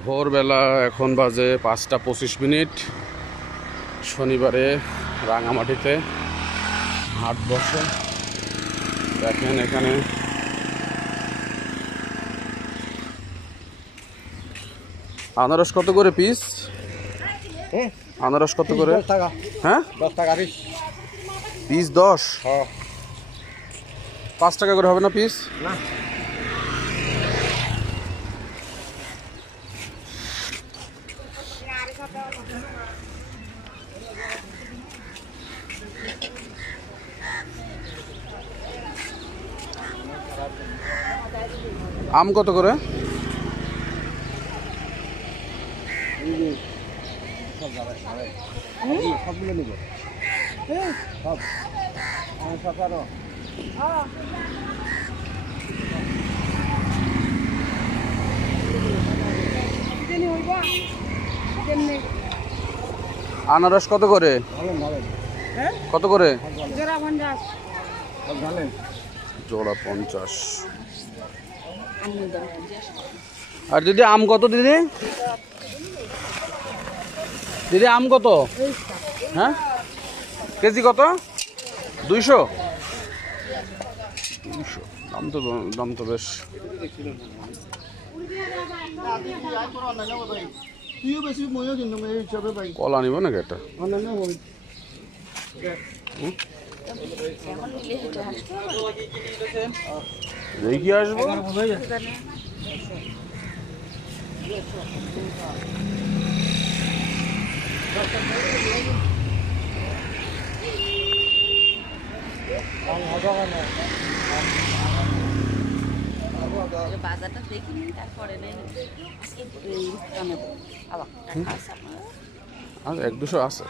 ভোরবেলা এখন বাজে 5টা 25 মিনিট। শনিবারে রাঙামাটিতে হাট বসে। দেখেন এখানে আনারস কত করে পিস? আনারস কত করে? হ্যাঁ 10 টাকা পিস। পিস 10? 5 টাকা করে হবে না পিস? না আম কত করে? সবগুলো নিব সব আনারস কত করে? কত করে? জোড়া 50। আর দিদি আম কত? দিদি দিদি আম কত? হ্যাঁ কেজি কত? 200? দাম তো বেশ। কলা নিব নাকি এটা? দেখি আসবো। বাজারটা দেখিনি তারপরে আর 1-200 আছে।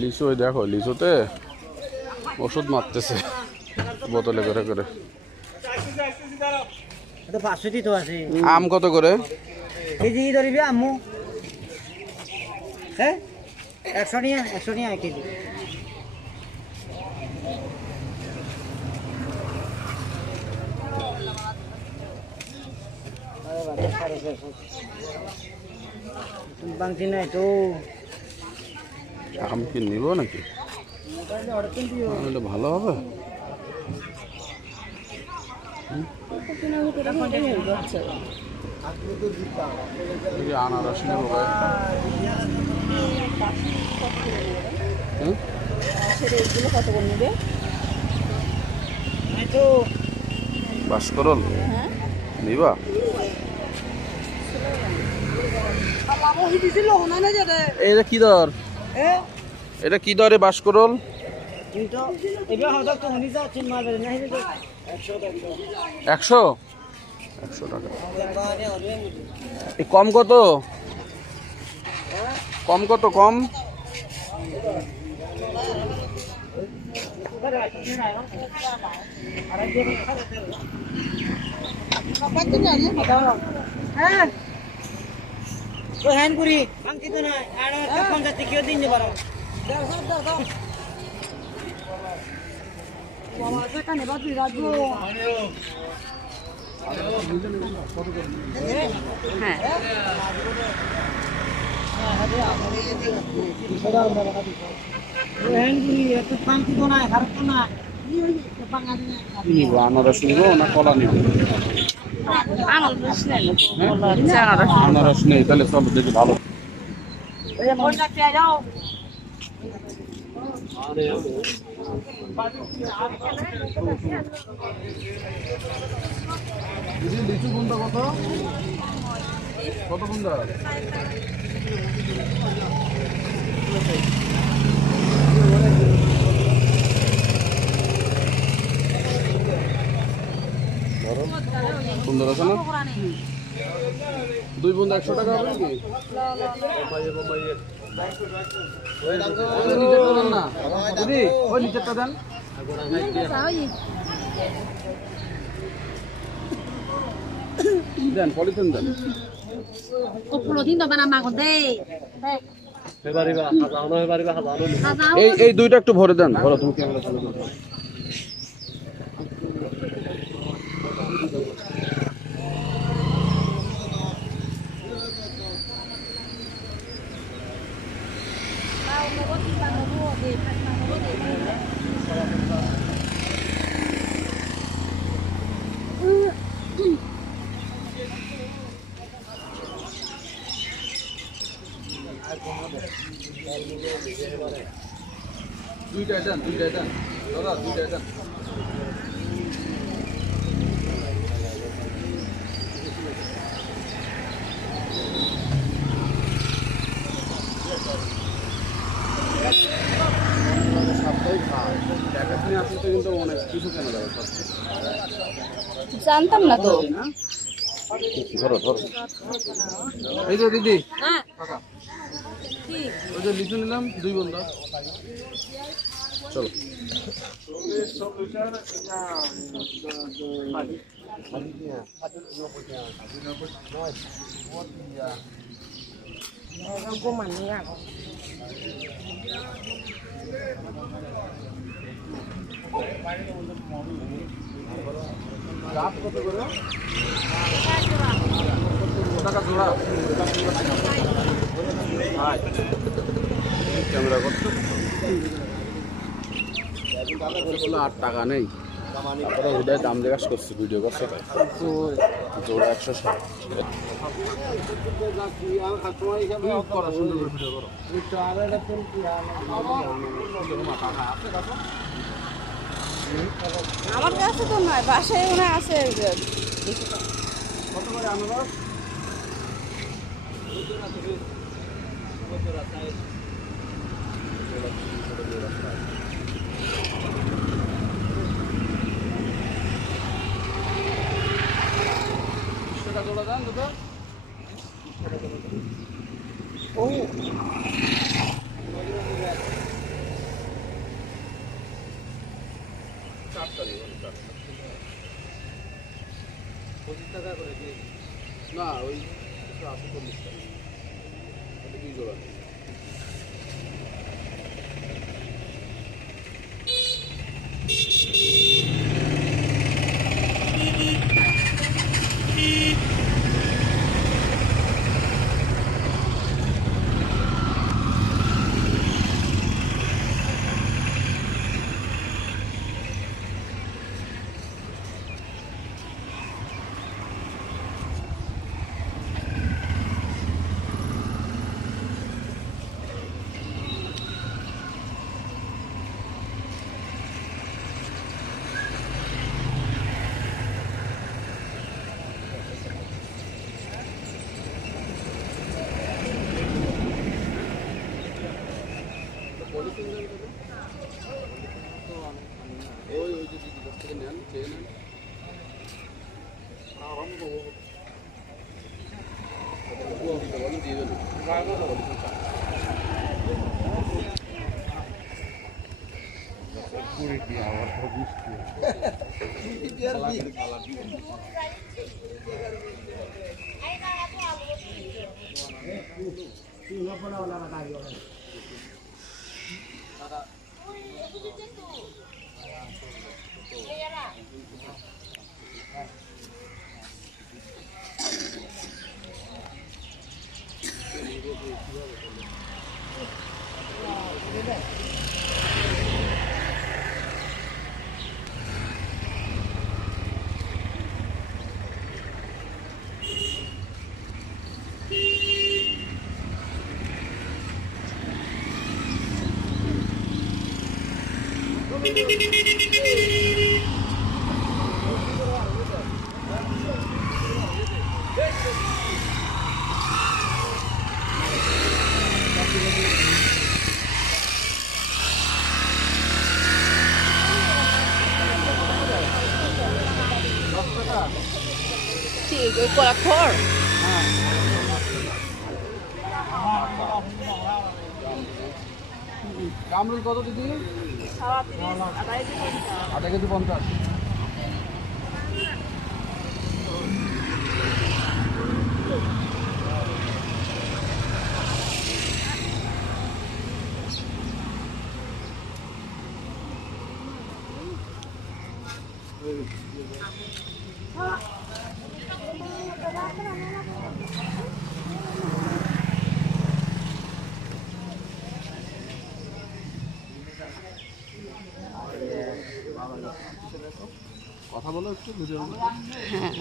লিচু ওই দেখো, লিচুতে ওষুধ মারতেছে বোতলে করে করে। আম কত করে কেজি ধরবি আম্মু? হ্যাঁ 100 নিয়ে কেজি। বাংতি নাই তো আম কি নিব নাকি? ভালো হবে। আনারস নেব ভাই। বাসকরল নিবা? এটা কি দর? এটা কি দরে বাসকরল? 100 টাকা। কম কত? কম কত? কম হ্যানপুরি বাংতি তো না আর 50 টাকা দিন যে বারো আনারস নিব না কলা নিব? আনারস নেই তাহলে সব দেখি ভালো। লিচু কোনটা কত? কত কোনটা? সুন্দর আছে না? 2 বুন্দ 100 টাকা হবে নাকি? ওই নিচেরটা দেন। দেন পলিথিন দেন। এই দুইটা একটু ভরে দেন। ভরো তুমি ক্যামেরা চালু করো। দুইটাই দেন দাদা দুইটাই দেন। আসলে কিন্তু অনেক কিছু কেনা যাবে। জানতাম না তো। ধরো এই তো দিদি, হ্যাঁ ওই যে লিচু নিলাম 2 বন্ধা। চলো কত করে টাকা জোড়া? ক্যামেরা করতে 8 টাকা নেই। তারপরে দাম জিজ্ঞাসা করছি, ভিডিও করছে জোড়া 160। আমার কাছে তো নয়, বাসায় মনে আছে। কত করে আনারস? জোড়া দেন দাদা। ও না ওই 80-40 টাকা। 2 জোড়া। ওই যে দিদি কাছ থেকে নেন, খেয়ে নেন। দিয়ে দেবেন। ঠিক ওই কলা খড়। কামরুল কত দিদি? 8 কেজি 50। কথা বলো একটু ভিডিও। হ্যাঁ,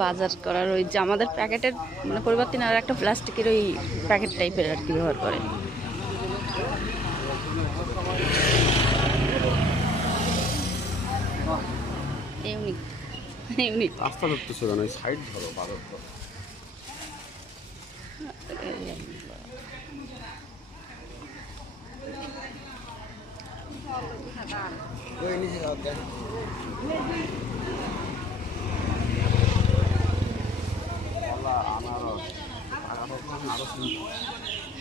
বাজার করার ওই যে আমাদের প্যাকেটের মানে পরিবর্তে আর একটা প্লাস্টিকের ওই প্যাকেট টাইপের আর কি ব্যবহার করে। Unique unique. রাস্তা ধরতেছো কেন? সাইড ধরো, বাজার ধরো।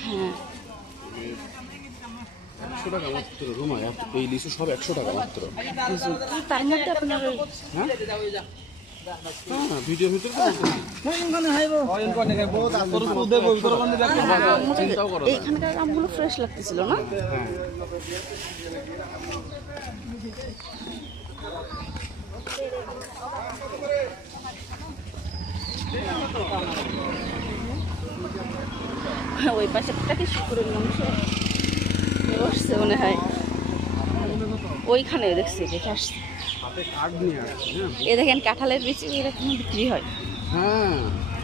হ্যাঁ, 100 টাকা মাত্র রুমা, এই লিচু সব 100 টাকা মাত্র। তার মধ্যে আপনার হ্যাঁ হ্যাঁ, ভিডিও ভিতরে এইখানকার আমগুলো ফ্রেশ লাগতেছিল না? ওই পাশেরটা কি শুকুরের মাংস বসছে মনে হয়, ওইখানে দেখছি দেখে আসছে। হাতে কার্ড নিয়ে আসছি। এ দেখেন কাঁঠালের বিচি এরকম বিক্রি হয়। হ্যাঁ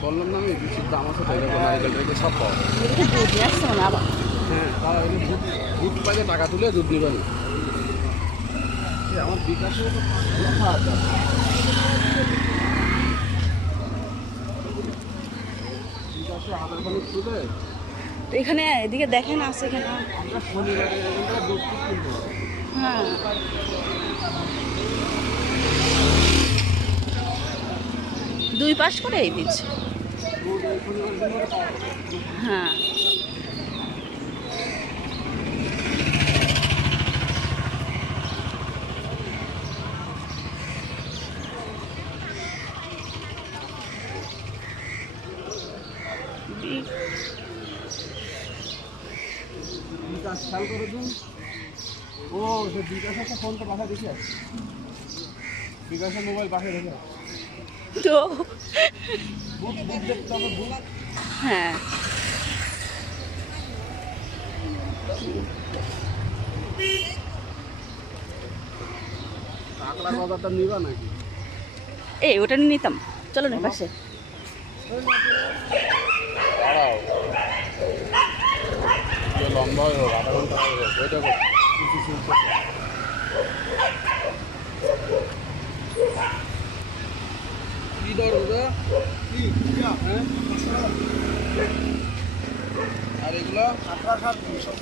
বললাম না আমি, বিচির দাম আছে তাই রকম নারিকেল টারিকেল সব পাওয়া যায়। এদিকে দুধ নিয়ে আসছে মানে আবার। হ্যাঁ তারা দুধ দুধ পাইলে টাকা তুলে দুধ নেবেন। আমার বিকাশে হাতের পানি তুলে তো এখানে এদিকে দেখেন আছে এখানে। আমরা শনিবারে দুধ কিনতে পারি। হ্যাঁ, দুই পাশ করেই দিচ্ছে। হ্যাঁ, বিকাশ খেয়াল করে দিন। ও সে বিকাশের একটা ফোনটা বাসায় দেখে বিকাশের মোবাইল বাসায় রেখে তো বুক দেখতে হবে। বুক হ্যাঁ, কাঁকড়া বাজারটা নিবা নাকি? এই ওটা নিয়ে নিতাম, চলো না পাশে। লম্বা হয়ে হোক, আধা ঘন্টা হয়ে হোক, ওইটা কিছু কি দর দাদা? হ্যাঁ আর এগুলো 350।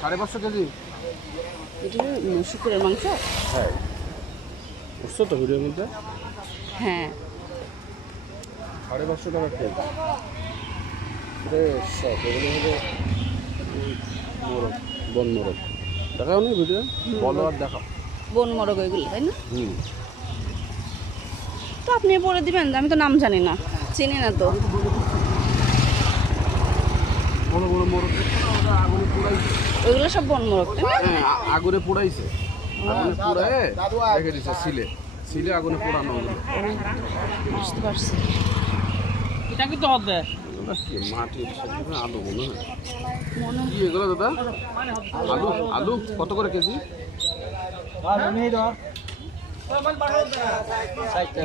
সাড়ে 500 কেজি। এটা শুকুরের মাংস। হ্যাঁ বুঝছো তো ভিডিওর মধ্যে। হ্যাঁ, 550 টাকা কেজি। বেশ সব এগুলো হলো মোরগ, বন মোরগ। দেখাও নি ভিডিও, বলো আর দেখাও। বন মোরগ ওইগুলো তাই না? হুম, তো আপনি বলে দিবেন, আমি তো নাম জানি না, চিনি না তো। বড় বড় মোরগ ওটা আগুনে পোড়াইছে। ওইগুলো সব বন মোরগ তাই না? হ্যাঁ আগুনে পোড়াইছে, আগুনে পোড়ায় রেখে দিচ্ছে সিলে, সিলে আগুনে পোড়ানো ওগুলো। বুঝতে পারছি। এটা কিন্তু হবে ওগুলো কি মাটির সবজি আলু মনে হয়। মনে কি এগুলো দাদা? আলু, আলু কত করে কেজি?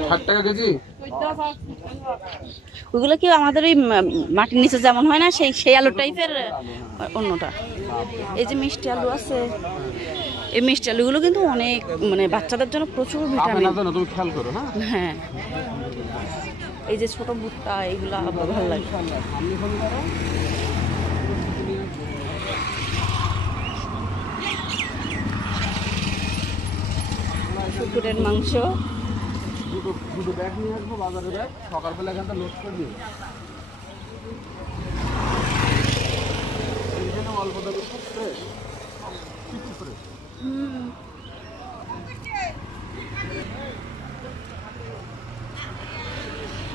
60 টাকা কেজি। ওইগুলো কি আমাদের ওই মাটির নিচে যেমন হয় না, সেই সেই আলু টাইপের অন্যটা। এই যে মিষ্টি আলু আছে, এই মিষ্টি আলুগুলো কিন্তু অনেক মানে বাচ্চাদের জন্য প্রচুর ভিটামিন। তুমি খেয়াল করো। হ্যাঁ হ্যাঁ, এই যে ছোট ভুট্টা এগুলা ভালো লাগে। পুকুরের মাংস। দুটো ব্যাগ নিয়ে আসবো, বাজারে ব্যাগ, সকালবেলা এখানটা লোড করে নিয়ে এখানে অল্প দামে খুব ফ্রেশ, কিছু ফ্রেশ।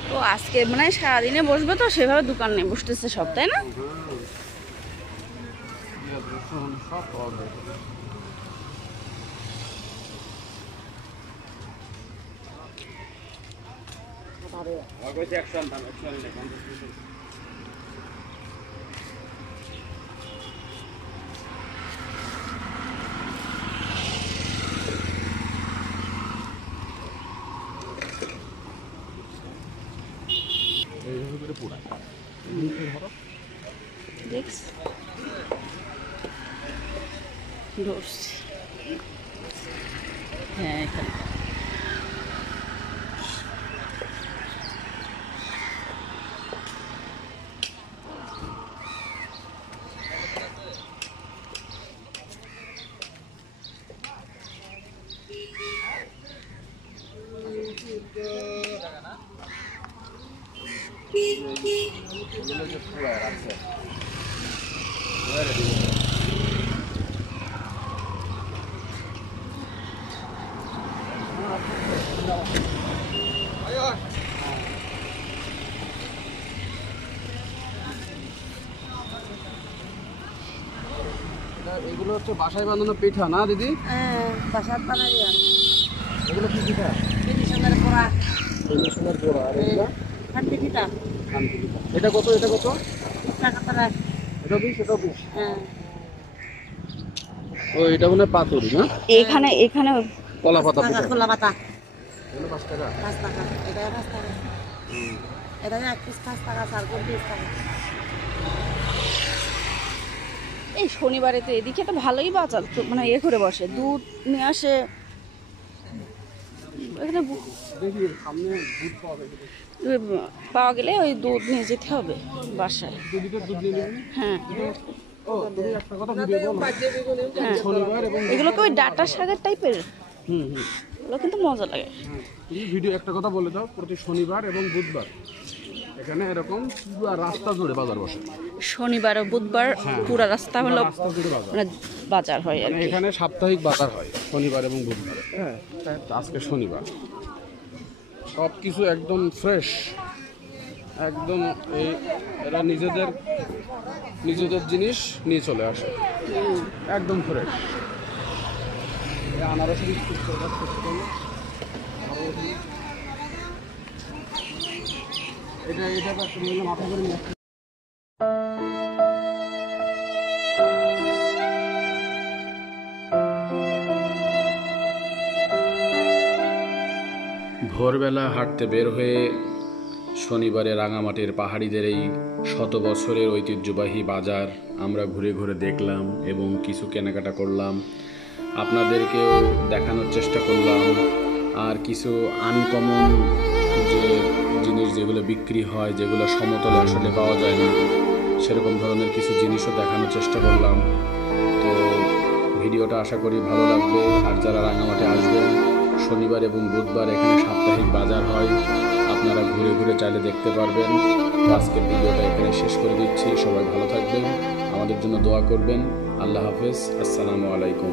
তো আজকে মানে সারাদিনে বসবে তো সেভাবে দোকান নেই, বসতেছে সব, তাই না? সব পাওয়া যায়। হ্যাঁ এখানে এগুলো হচ্ছে বাসায় বানানো পিঠা না দিদি? বাসাত বানাই। এগুলো কি পিঠা? বেসনের বড়া। বেসনের বড়া। আর এগুলো খান্তি পিঠা। খান্তি পিঠা। এটা কত? এটা কত? 20 টাকা করে। এটা 20, এটা 20। হ্যাঁ। ও এটা মনে হয় পাতুরি না? এখানে কলা পাতা পিঠা। কলা পাতা। এগুলো 5 টাকা। 5 টাকা। এটা 5 টাকা। এটা 1 পিস 5 টাকা, 4 পিস 20 টাকা। এই শনিবারে তো এদিকে তো ভালোই বাজার, তো মানে করে বসে, দুধ নিয়ে আসে এখানে। দেখি সামনে দুধ পাওয়া যায়। পাওয়া গেলে ওই দুধ নিয়ে যেতে হবে বাসায়। 2 লিটার দুধ নিয়ে নেবেন। হ্যাঁ। ও তুমি একটা কথা ভিডিও বলো। হ্যাঁ। শনিবার এবং এগুলোকে ওই ডাটা শাকের টাইপের। ওগুলো কিন্তু মজা লাগে। তুমি ভিডিও একটা কথা বলে দাও, প্রতি শনিবার এবং বুধবার এখানে এরকম পুরো রাস্তা জুড়ে বাজার বসে। শনিবার ও বুধবার পুরো রাস্তা হলো রাস্তা জুড়ে বাজার, মানে বাজার হয় আর কি। এখানে সাপ্তাহিক বাজার হয় শনিবার এবং বুধবার। হ্যাঁ, আজকে শনিবার, সব কিছু একদম ফ্রেশ, একদম এরা নিজেদের জিনিস নিয়ে চলে আসে, একদম ফ্রেশ। আনারস এটা মাথা করে নিয়ে ভোরবেলা হাঁটতে বের হয়ে শনিবারে রাঙামাটির পাহাড়িদের এই 100 বছরের ঐতিহ্যবাহী বাজার আমরা ঘুরে ঘুরে দেখলাম এবং কিছু কেনাকাটা করলাম, আপনাদেরকেও দেখানোর চেষ্টা করলাম। আর কিছু আনকমন যে জিনিস যেগুলো বিক্রি হয়, যেগুলো সমতলে আসলে পাওয়া যায় না, সেরকম ধরনের কিছু জিনিসও দেখানোর চেষ্টা করলাম। তো ভিডিওটা আশা করি ভালো লাগবে। আর যারা রাঙামাটি আসবেন, শনিবার এবং বুধবার এখানে সাপ্তাহিক বাজার হয়, আপনারা ঘুরে ঘুরে চাইলে দেখতে পারবেন। তো আজকের ভিডিওটা এখানে শেষ করে দিচ্ছি। সবাই ভালো থাকবেন, আমাদের জন্য দোয়া করবেন। আল্লাহ হাফেজ, আসসালামু আলাইকুম।